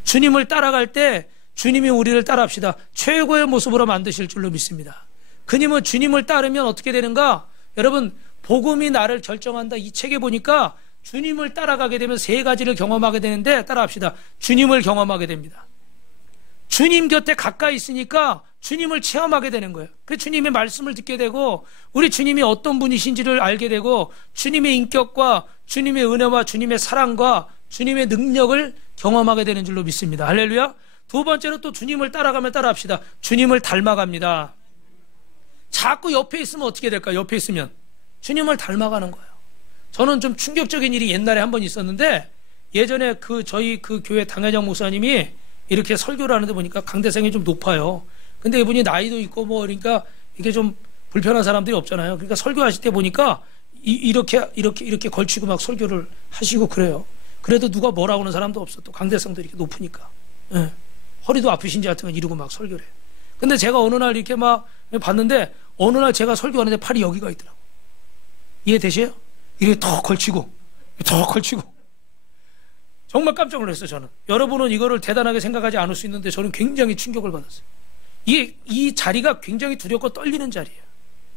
주님을 따라갈 때 주님이 우리를 따라합시다. 최고의 모습으로 만드실 줄로 믿습니다. 그님은 주님을 따르면 어떻게 되는가? 여러분, 복음이 나를 결정한다, 이 책에 보니까 주님을 따라가게 되면 세 가지를 경험하게 되는데, 따라합시다. 주님을 경험하게 됩니다. 주님 곁에 가까이 있으니까 주님을 체험하게 되는 거예요. 그래서 주님의 말씀을 듣게 되고, 우리 주님이 어떤 분이신지를 알게 되고, 주님의 인격과 주님의 은혜와 주님의 사랑과 주님의 능력을 경험하게 되는 줄로 믿습니다. 할렐루야. 두 번째로 또 주님을 따라가면 따라합시다. 주님을 닮아갑니다. 자꾸 옆에 있으면 어떻게 될까요? 옆에 있으면 주님을 닮아가는 거예요. 저는 좀 충격적인 일이 옛날에 한 번 있었는데, 예전에 저희 교회 당회장 목사님이 이렇게 설교를 하는데 보니까 강대상이 좀 높아요. 근데 이분이 나이도 있고 뭐 그러니까 이게 좀 불편한 사람들이 없잖아요. 그러니까 설교하실 때 보니까 이렇게 걸치고 막 설교를 하시고 그래요. 그래도 누가 뭐라고 하는 사람도 없어. 또 강대상도 이렇게 높으니까. 네. 허리도 아프신지 하여튼 이러고 막 설교를 해요. 근데 제가 어느 날 이렇게 막 봤는데 어느 날 제가 설교하는데 팔이 여기가 있더라고. 이해되세요? 이렇게 더 걸치고 정말 깜짝 놀랐어요. 저는. 여러분은 이거를 대단하게 생각하지 않을 수 있는데 저는 굉장히 충격을 받았어요. 이 자리가 굉장히 두렵고 떨리는 자리예요.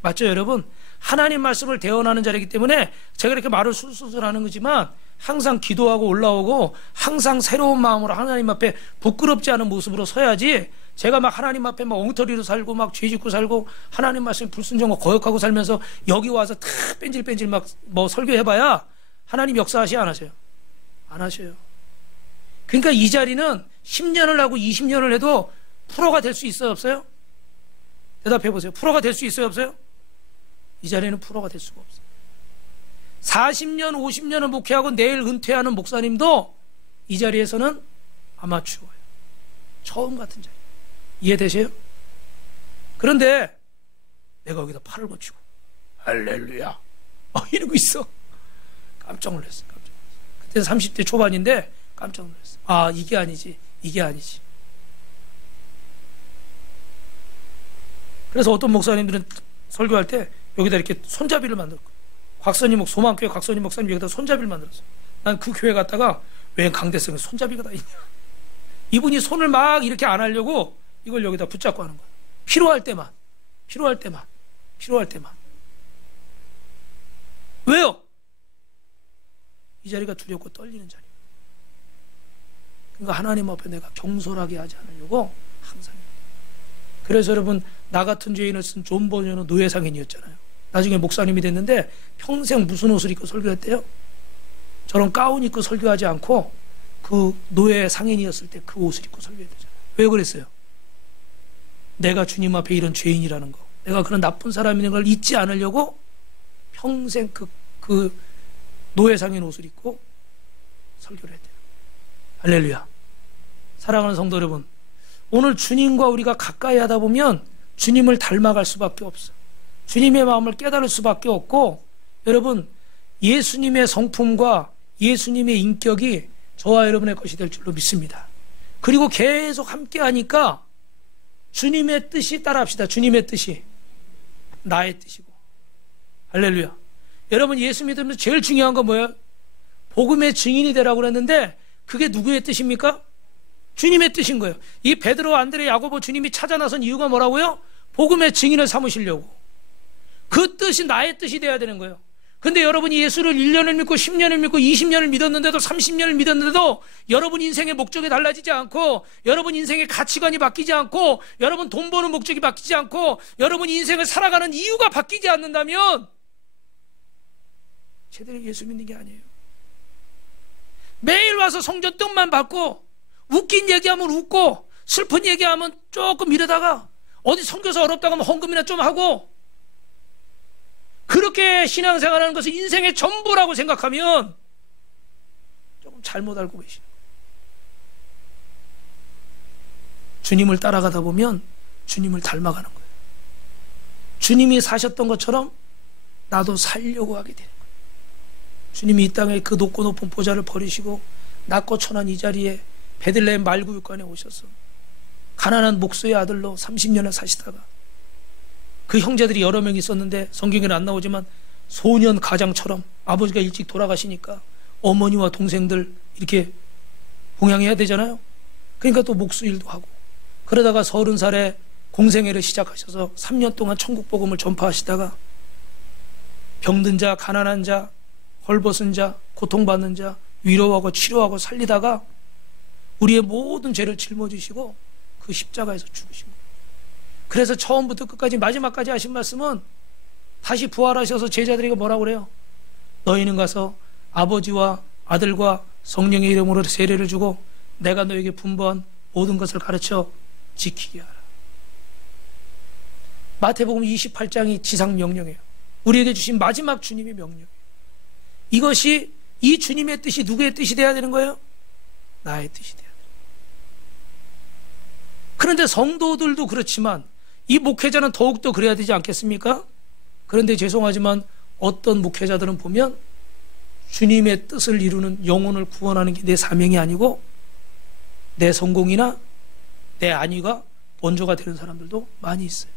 맞죠, 여러분? 하나님 말씀을 대언하는 자리이기 때문에 제가 이렇게 말을 술술 하는 거지만 항상 기도하고 올라오고 항상 새로운 마음으로 하나님 앞에 부끄럽지 않은 모습으로 서야지, 제가 막 하나님 앞에 막 엉터리로 살고 막 죄짓고 살고 하나님 말씀에 불순종하고 거역하고 살면서 여기 와서 탁 뺀질뺀질 막 뭐 설교해봐야 하나님 역사하시 안 하세요? 안 하셔요. 그러니까 이 자리는 10년을 하고 20년을 해도 프로가 될 수 있어요, 없어요? 대답해 보세요. 프로가 될 수 있어요, 없어요? 이 자리는 프로가 될 수가 없어요. 40년, 50년을 목회하고 내일 은퇴하는 목사님도 이 자리에서는 아마추어예요. 처음 같은 자리. 이해되세요? 그런데 내가 여기다 팔을 거치고 할렐루야 이러고 있어. 깜짝 놀랐어요. 그때 30대 초반인데 깜짝 놀랐어요. 아, 이게 아니지. 그래서 어떤 목사님들은 설교할 때 여기다 이렇게 손잡이를 만들고, 곽선임 소망교회 곽선임 목사님 여기다 손잡이를 만들었어. 난 그 교회 갔다가 왜 강대성에 손잡이가 다 있냐. 이분이 손을 막 이렇게 안 하려고 이걸 여기다 붙잡고 하는 거야. 필요할 때만. 왜요? 이 자리가 두렵고 떨리는 자리. 그러니까 하나님 앞에 내가 경솔하게 하지 않으려고 항상. 그래서 여러분, 나 같은 죄인을 쓴 존 버전은 노예상인이었잖아요. 나중에 목사님이 됐는데 평생 무슨 옷을 입고 설교했대요? 저런 가운 입고 설교하지 않고 그 노예 상인이었을 때 그 옷을 입고 설교했대잖아요. 왜 그랬어요? 내가 주님 앞에 이런 죄인이라는 거, 내가 그런 나쁜 사람이라는 걸 잊지 않으려고 평생 그 노예 상인 옷을 입고 설교를 했대요. 할렐루야. 사랑하는 성도 여러분, 오늘 주님과 우리가 가까이 하다 보면 주님을 닮아갈 수밖에 없어요. 주님의 마음을 깨달을 수밖에 없고, 여러분, 예수님의 성품과 예수님의 인격이 저와 여러분의 것이 될 줄로 믿습니다. 그리고 계속 함께 하니까 주님의 뜻이 따라합시다. 주님의 뜻이 나의 뜻이고. 할렐루야. 여러분, 예수 믿으면서 제일 중요한 건 뭐예요? 복음의 증인이 되라고 그랬는데 그게 누구의 뜻입니까? 주님의 뜻인 거예요. 이 베드로, 안드레, 야고보 주님이 찾아 나선 이유가 뭐라고요? 복음의 증인을 삼으시려고. 그 뜻이 나의 뜻이 돼야 되는 거예요. 근데 여러분이 예수를 1년을 믿고 10년을 믿고 20년을 믿었는데도 30년을 믿었는데도 여러분 인생의 목적이 달라지지 않고, 여러분 인생의 가치관이 바뀌지 않고, 여러분 돈 버는 목적이 바뀌지 않고, 여러분 인생을 살아가는 이유가 바뀌지 않는다면 제대로 예수 믿는 게 아니에요. 매일 와서 성전 뜻만 받고 웃긴 얘기하면 웃고 슬픈 얘기하면 조금 이러다가 어디 선교사 어렵다고 하면 헌금이나 좀 하고, 그렇게 신앙생활하는 것을 인생의 전부라고 생각하면 조금 잘못 알고 계시는 거예요. 주님을 따라가다 보면 주님을 닮아가는 거예요. 주님이 사셨던 것처럼 나도 살려고 하게 되는 거예요. 주님이 이 땅에 그 높고 높은 보좌를 버리시고 낮고 천한 이 자리에 베들레헴 말구육관에 오셔서 가난한 목수의 아들로 30년을 사시다가, 그 형제들이 여러 명 있었는데 성경에는 안 나오지만 소년 가장처럼 아버지가 일찍 돌아가시니까 어머니와 동생들 이렇게 봉양해야 되잖아요. 그러니까 또 목수 일도 하고, 그러다가 30살에 공생애를 시작하셔서 3년 동안 천국 복음을 전파하시다가 병든 자, 가난한 자, 헐벗은 자, 고통받는 자 위로하고 치료하고 살리다가 우리의 모든 죄를 짊어지시고 그 십자가에서 죽으신 거예요. 그래서 처음부터 끝까지 마지막까지 하신 말씀은 다시 부활하셔서 제자들에게 뭐라고 그래요? 너희는 가서 아버지와 아들과 성령의 이름으로 세례를 주고 내가 너에게 분부한 모든 것을 가르쳐 지키게 하라. 마태복음 28장이 지상명령이에요. 우리에게 주신 마지막 주님의 명령이에요. 이것이, 이 주님의 뜻이 누구의 뜻이 돼야 되는 거예요? 나의 뜻이 돼야 돼요. 그런데 성도들도 그렇지만 이 목회자는 더욱더 그래야 되지 않겠습니까? 그런데 죄송하지만 어떤 목회자들은 보면 주님의 뜻을 이루는, 영혼을 구원하는 게 내 사명이 아니고 내 성공이나 내 안위가 원조가 되는 사람들도 많이 있어요.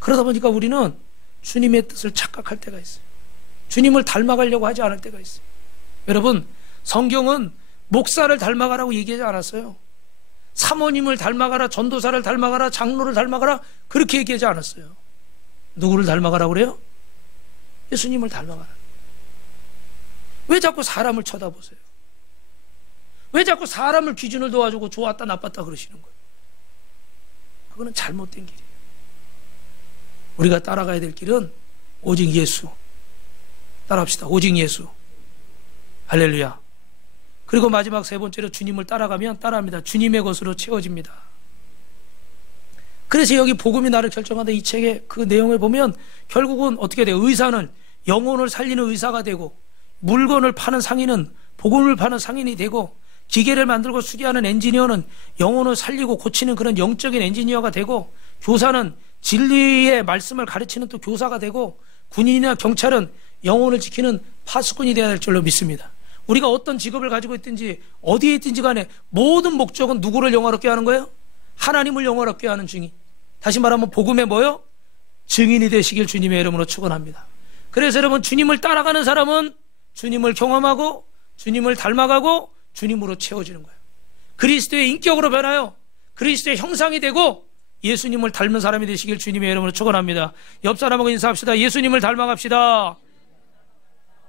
그러다 보니까 우리는 주님의 뜻을 착각할 때가 있어요. 주님을 닮아가려고 하지 않을 때가 있어요. 여러분, 성경은 목사를 닮아가라고 얘기하지 않았어요. 사모님을 닮아가라, 전도사를 닮아가라, 장로를 닮아가라, 그렇게 얘기하지 않았어요. 누구를 닮아가라고 그래요? 예수님을 닮아가라. 왜 자꾸 사람을 쳐다보세요? 왜 자꾸 사람을 기준을 도와주고 좋았다 나빴다 그러시는 거예요? 그거는 잘못된 길이에요. 우리가 따라가야 될 길은 오직 예수. 따라합시다. 오직 예수. 할렐루야. 그리고 마지막 세 번째로 주님을 따라가면 따라합니다. 주님의 것으로 채워집니다. 그래서 여기 복음이 나를 결정한다 이 책의 그 내용을 보면 결국은 어떻게 돼요? 의사는 영혼을 살리는 의사가 되고, 물건을 파는 상인은 복음을 파는 상인이 되고, 기계를 만들고 수리하는 엔지니어는 영혼을 살리고 고치는 그런 영적인 엔지니어가 되고, 교사는 진리의 말씀을 가르치는 또 교사가 되고, 군인이나 경찰은 영혼을 지키는 파수꾼이 되어야 될 줄로 믿습니다. 우리가 어떤 직업을 가지고 있든지 어디에 있든지 간에 모든 목적은 누구를 영화롭게 하는 거예요? 하나님을 영화롭게 하는 증인. 다시 말하면 복음의 뭐요? 증인이 되시길 주님의 이름으로 축원합니다. 그래서 여러분, 주님을 따라가는 사람은 주님을 경험하고 주님을 닮아가고 주님으로 채워지는 거예요. 그리스도의 인격으로 변하여 그리스도의 형상이 되고 예수님을 닮은 사람이 되시길 주님의 이름으로 축원합니다. 옆 사람하고 인사합시다. 예수님을 닮아갑시다.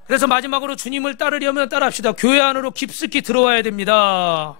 그래서 마지막으로 주님을 따르려면 따라합시다. 교회 안으로 깊숙이 들어와야 됩니다.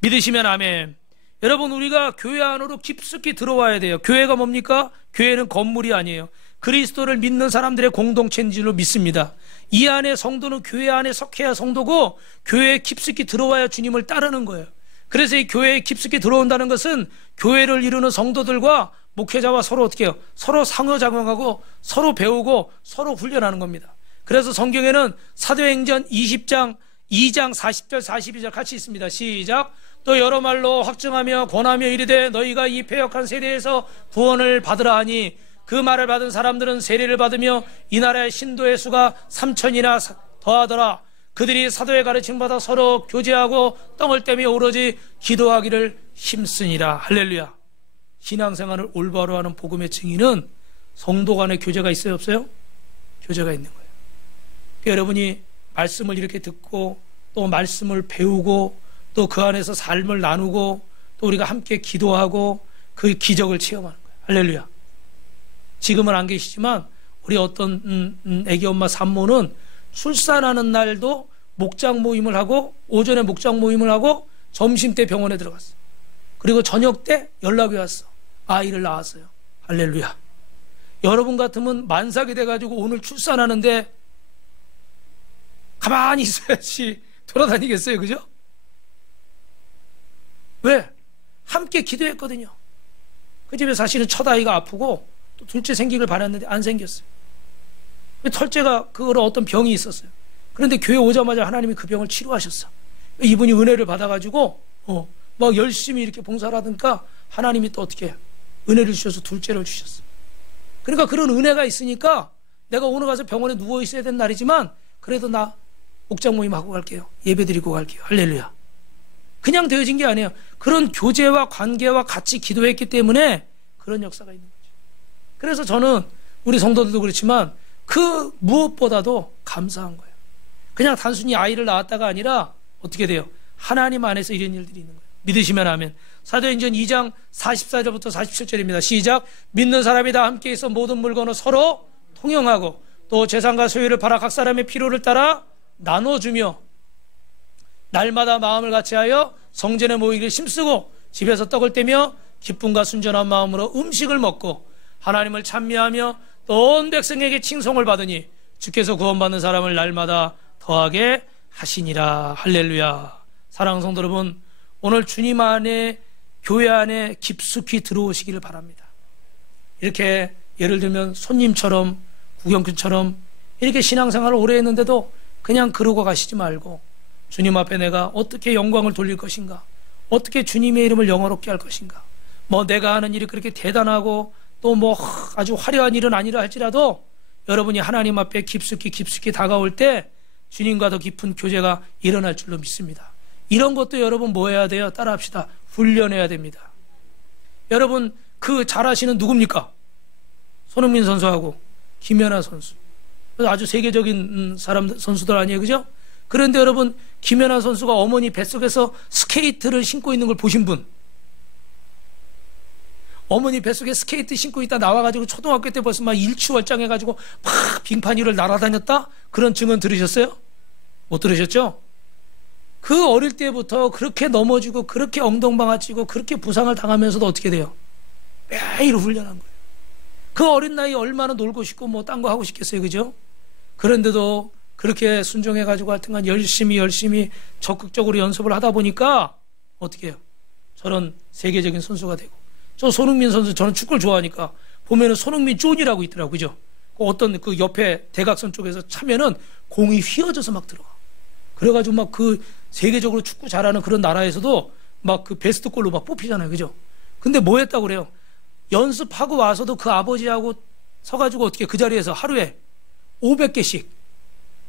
믿으시면 아멘. 여러분, 우리가 교회 안으로 깊숙이 들어와야 돼요. 교회가 뭡니까? 교회는 건물이 아니에요. 그리스도를 믿는 사람들의 공동체인 줄로 믿습니다. 이 안에 성도는 교회 안에 속해야 성도고, 교회에 깊숙이 들어와야 주님을 따르는 거예요. 그래서 이 교회에 깊숙이 들어온다는 것은 교회를 이루는 성도들과 목회자와 서로 어떻게 해요? 서로 상호작용하고 서로 배우고 서로 훈련하는 겁니다. 그래서 성경에는 사도행전 20장 2장 40절 42절 같이 있습니다. 시작. 또 여러 말로 확증하며 권하며 이르되 너희가 이 패역한 세대에서 구원을 받으라 하니, 그 말을 받은 사람들은 세례를 받으며 이 나라의 신도의 수가 3,000이나 더하더라. 그들이 사도의 가르침 받아 서로 교제하고 떡을 떼며 오로지 기도하기를 힘쓰니라. 할렐루야. 신앙생활을 올바로 하는 복음의 증인은 성도 간의 교제가 있어요, 없어요? 교제가 있는 거예요. 여러분이 말씀을 이렇게 듣고 또 말씀을 배우고 또 그 안에서 삶을 나누고 또 우리가 함께 기도하고 그 기적을 체험하는 거예요. 할렐루야. 지금은 안 계시지만 우리 어떤 애기 엄마 산모는 출산하는 날도 목장 모임을 하고, 오전에 목장 모임을 하고 점심 때 병원에 들어갔어. 그리고 저녁 때 연락이 왔어. 아이를 낳았어요. 할렐루야. 여러분 같으면 만삭이 돼가지고 오늘 출산하는데 가만히 있어야지 돌아다니겠어요, 그죠? 왜? 함께 기도했거든요. 그 집에 사실은 첫 아이가 아프고 또 둘째 생기길 바랐는데 안 생겼어요. 첫째가 그거로 어떤 병이 있었어요. 그런데 교회 오자마자 하나님이 그 병을 치료하셨어. 이분이 은혜를 받아가지고 막 열심히 이렇게 봉사를 하니까 하나님이 또 어떻게 해요? 은혜를 주셔서 둘째를 주셨어. 그러니까 그런 은혜가 있으니까 내가 오늘 가서 병원에 누워 있어야 되는 날이지만 그래도 나 목장 모임 하고 갈게요. 예배 드리고 갈게요. 할렐루야. 그냥 되어진 게 아니에요. 그런 교제와 관계와 같이 기도했기 때문에 그런 역사가 있는 거죠. 그래서 저는 우리 성도들도 그렇지만 그 무엇보다도 감사한 거예요. 그냥 단순히 아이를 낳았다가 아니라 어떻게 돼요? 하나님 안에서 이런 일들이 있는 거예요. 믿으시면 아멘. 사도행전 2장 44절부터 47절입니다. 시작. 믿는 사람이 다 함께 있어 모든 물건을 서로 통용하고 또 재산과 소유를 팔아 각 사람의 필요를 따라 나눠주며 날마다 마음을 같이하여 성전에 모이기를 힘쓰고 집에서 떡을 떼며 기쁨과 순전한 마음으로 음식을 먹고 하나님을 찬미하며 또 온 백성에게 칭송을 받으니 주께서 구원받는 사람을 날마다 더하게 하시니라. 할렐루야. 사랑하는 성도 여러분, 오늘 주님 안에 교회 안에 깊숙이 들어오시기를 바랍니다. 이렇게 예를 들면 손님처럼 구경꾼처럼 이렇게 신앙생활을 오래 했는데도 그냥 그러고 가시지 말고 주님 앞에 내가 어떻게 영광을 돌릴 것인가, 어떻게 주님의 이름을 영화롭게 할 것인가, 뭐 내가 하는 일이 그렇게 대단하고 또 뭐 아주 화려한 일은 아니라 할지라도 여러분이 하나님 앞에 깊숙이 다가올 때 주님과 더 깊은 교제가 일어날 줄로 믿습니다. 이런 것도 여러분 뭐 해야 돼요? 따라합시다. 훈련해야 됩니다. 여러분 그 잘하시는 누굽니까? 손흥민 선수하고 김연아 선수. 아주 세계적인 선수들 아니에요, 그죠? 그런데 여러분 김연아 선수가 어머니 뱃속에서 스케이트를 신고 있는 걸 보신 분, 어머니 뱃속에 스케이트 신고 있다 나와가지고 초등학교 때 벌써 막 일취월장해가지고 막 빙판 위를 날아다녔다? 그런 증언 들으셨어요? 못 들으셨죠? 그 어릴 때부터 그렇게 넘어지고 그렇게 엉덩방아 치고 그렇게 부상을 당하면서도 어떻게 돼요? 매일 훈련한 거예요. 그 어린 나이에 얼마나 놀고 싶고 뭐 딴 거 하고 싶겠어요, 그죠? 그런데도 그렇게 순종해가지고 하여튼간 열심히 적극적으로 연습을 하다 보니까 어떻게 해요? 저런 세계적인 선수가 되고. 저 손흥민 선수, 저는 축구를 좋아하니까 보면은 손흥민 존이라고 있더라고요, 그죠? 어떤 그 옆에 대각선 쪽에서 차면은 공이 휘어져서 막 들어가. 그래가지고 막 그 세계적으로 축구 잘하는 그런 나라에서도 막 그 베스트 골로 막 뽑히잖아요, 그죠? 근데 뭐 했다고 그래요? 연습하고 와서도 그 아버지하고 서가지고 어떻게 그 자리에서 하루에 500개씩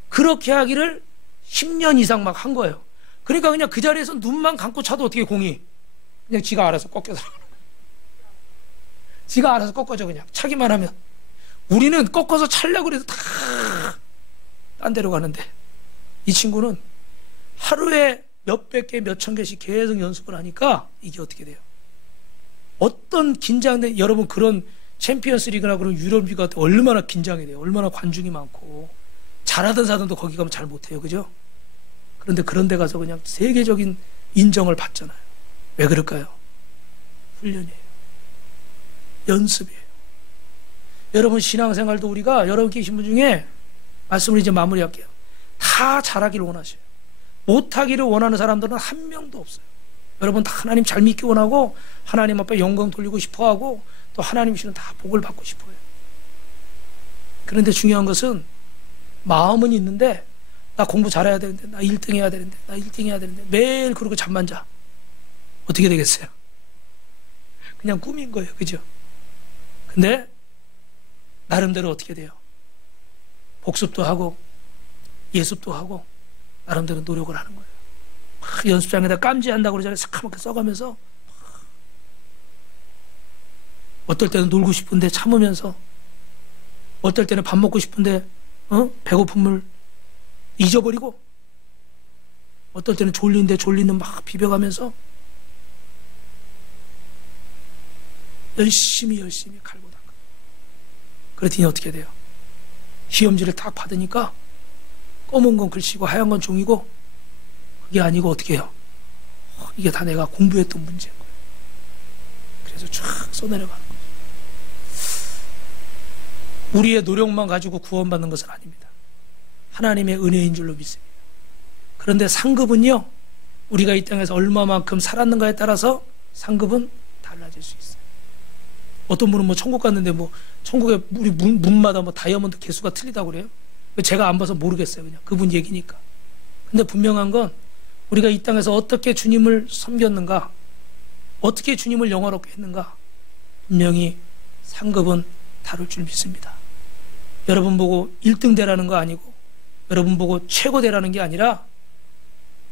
그렇게 하기를 10년 이상 막 한 거예요. 그러니까 그냥 그 자리에서 눈만 감고 차도 어떻게 공이 그냥 지가 알아서 꺾여서 지가 알아서 꺾어져. 그냥 차기만 하면. 우리는 꺾어서 차려고 해서 다 딴 데로 가는데 이 친구는 하루에 몇백 개, 몇천 개씩 계속 연습을 하니까 이게 어떻게 돼요? 어떤 긴장된, 여러분 그런 챔피언스 리그나 그런 유럽 리그 같은 얼마나 긴장이 돼요. 얼마나 관중이 많고. 잘하던 사람도 거기 가면 잘 못해요, 그죠? 그런데 그런 데 가서 그냥 세계적인 인정을 받잖아요. 왜 그럴까요? 훈련이에요. 연습이에요. 여러분 신앙생활도 우리가 여러분 계신 분 중에 말씀을 이제 마무리할게요. 다 잘하기를 원하셔요. 못하기를 원하는 사람들은 한 명도 없어요. 여러분 다 하나님 잘 믿기 원하고 하나님 앞에 영광 돌리고 싶어하고 또 하나님 주시는 다 복을 받고 싶어요. 그런데 중요한 것은 마음은 있는데 나 공부 잘해야 되는데 나 1등 해야 되는데 나 1등 해야 되는데 매일 그러고 잠만 자. 어떻게 되겠어요? 그냥 꿈인 거예요, 그죠? 근데 나름대로 어떻게 돼요? 복습도 하고 예습도 하고 나름대로 노력을 하는 거예요. 막 연습장에다 깜지한다고 그러잖아요. 새카맣게 써가면서 어떨 때는 놀고 싶은데 참으면서 어떨 때는 밥 먹고 싶은데 배고픔을 잊어버리고 어떨 때는 졸린데 졸리는 막 비벼가면서 열심히 갈고 닦아. 그랬더니 어떻게 돼요? 시험지를 딱 받으니까 검은 건 글씨고 하얀 건 종이고 그게 아니고 어떻게 해요? 이게 다 내가 공부했던 문제인 거예요. 그래서 쫙 써내려가는 거예요. 우리의 노력만 가지고 구원받는 것은 아닙니다. 하나님의 은혜인 줄로 믿습니다. 그런데 상급은요, 우리가 이 땅에서 얼마만큼 살았는가에 따라서 상급은 달라질 수 있어요. 어떤 분은 뭐 천국 갔는데 뭐 천국에 우리 문마다 뭐 다이아몬드 개수가 틀리다고 그래요. 제가 안 봐서 모르겠어요. 그냥 그분 얘기니까. 근데 분명한 건 우리가 이 땅에서 어떻게 주님을 섬겼는가, 어떻게 주님을 영화롭게 했는가, 분명히 상급은 다를 줄 믿습니다. 여러분 보고 1등 되라는 거 아니고 여러분 보고 최고 되라는 게 아니라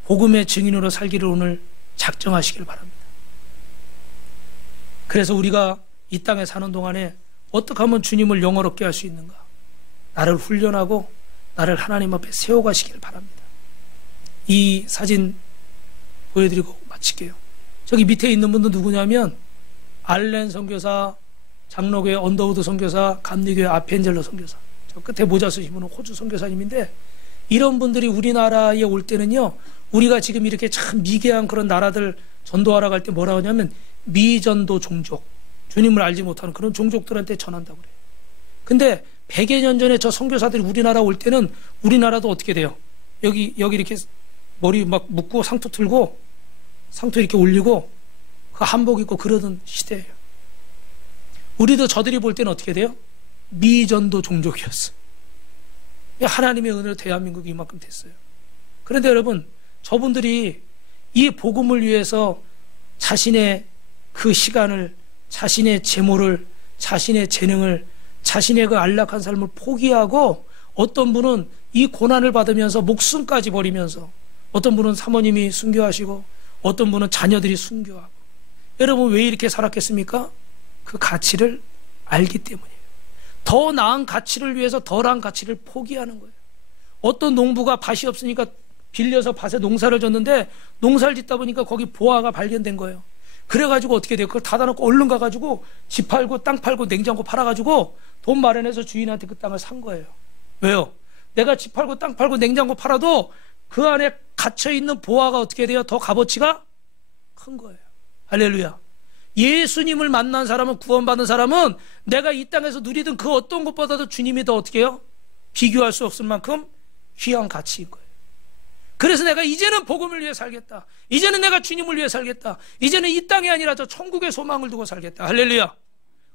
복음의 증인으로 살기를 오늘 작정하시길 바랍니다. 그래서 우리가 이 땅에 사는 동안에 어떻게 하면 주님을 영화롭게 할 수 있는가, 나를 훈련하고 나를 하나님 앞에 세워가시길 바랍니다. 이 사진 보여드리고 마칠게요. 저기 밑에 있는 분도 누구냐면 알렌 선교사, 장로교회 언더우드 선교사, 감리교회 아펜젤러 선교사, 저 끝에 모자 쓰신 분은 호주 선교사님인데, 이런 분들이 우리나라에 올 때는요, 우리가 지금 이렇게 참 미개한 그런 나라들 전도하러 갈 때 뭐라고 하냐면 미전도 종족, 주님을 알지 못하는 그런 종족들한테 전한다고 그래요. 근데 100여 년 전에 저 선교사들이 우리나라 올 때는 우리나라도 어떻게 돼요? 여기 이렇게 머리 막 묶고 상투 틀고 상투 이렇게 올리고 그 한복 입고 그러던 시대예요. 우리도 저들이 볼 때는 어떻게 돼요? 미전도 종족이었어. 하나님의 은혜로 대한민국이 이만큼 됐어요. 그런데 여러분, 저분들이 이 복음을 위해서 자신의 그 시간을, 자신의 재물을, 자신의 재능을, 자신의 그 안락한 삶을 포기하고, 어떤 분은 이 고난을 받으면서 목숨까지 버리면서 어떤 분은 사모님이 순교하시고 어떤 분은 자녀들이 순교하고. 여러분 왜 이렇게 살았겠습니까? 그 가치를 알기 때문이에요. 더 나은 가치를 위해서 덜한 가치를 포기하는 거예요. 어떤 농부가 밭이 없으니까 빌려서 밭에 농사를 졌는데 농사를 짓다 보니까 거기 보화가 발견된 거예요. 그래가지고 어떻게 돼요? 그걸 닫아놓고 얼른 가가지고 집 팔고 땅 팔고 냉장고 팔아가지고 돈 마련해서 주인한테 그 땅을 산 거예요. 왜요? 내가 집 팔고 땅 팔고 냉장고 팔아도 그 안에 갇혀있는 보화가 어떻게 돼요? 더 값어치가 큰 거예요. 할렐루야. 예수님을 만난 사람은, 구원받은 사람은 내가 이 땅에서 누리던 그 어떤 것보다도 주님이 더 어떻게 해요? 비교할 수 없을 만큼 귀한 가치인 거예요. 그래서 내가 이제는 복음을 위해 살겠다. 이제는 내가 주님을 위해 살겠다. 이제는 이 땅이 아니라 저 천국의 소망을 두고 살겠다. 할렐루야.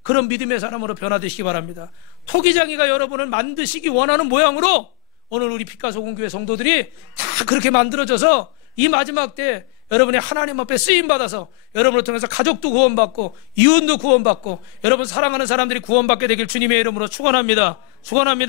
그런 믿음의 사람으로 변화되시기 바랍니다. 토기장이가 여러분을 만드시기 원하는 모양으로 오늘 우리 빛가소금교회 성도들이 다 그렇게 만들어져서 이 마지막 때 여러분이 하나님 앞에 쓰임받아서 여러분을 통해서 가족도 구원받고 이웃도 구원받고 여러분 사랑하는 사람들이 구원받게 되길 주님의 이름으로 축원합니다. 축원합니다.